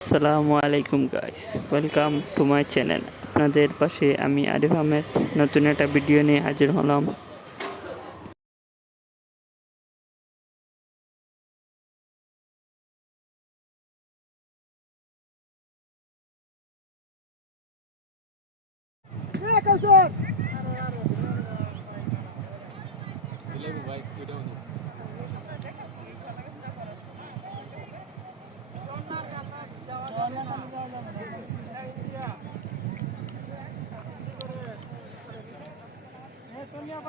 আসসালামু আলাইকুম guys welcome to my channel আপনাদের পাশে আমি আরিফ আহমেদ। নতুন একটা ভিডিও নিয়ে হাজির হলাম। Gel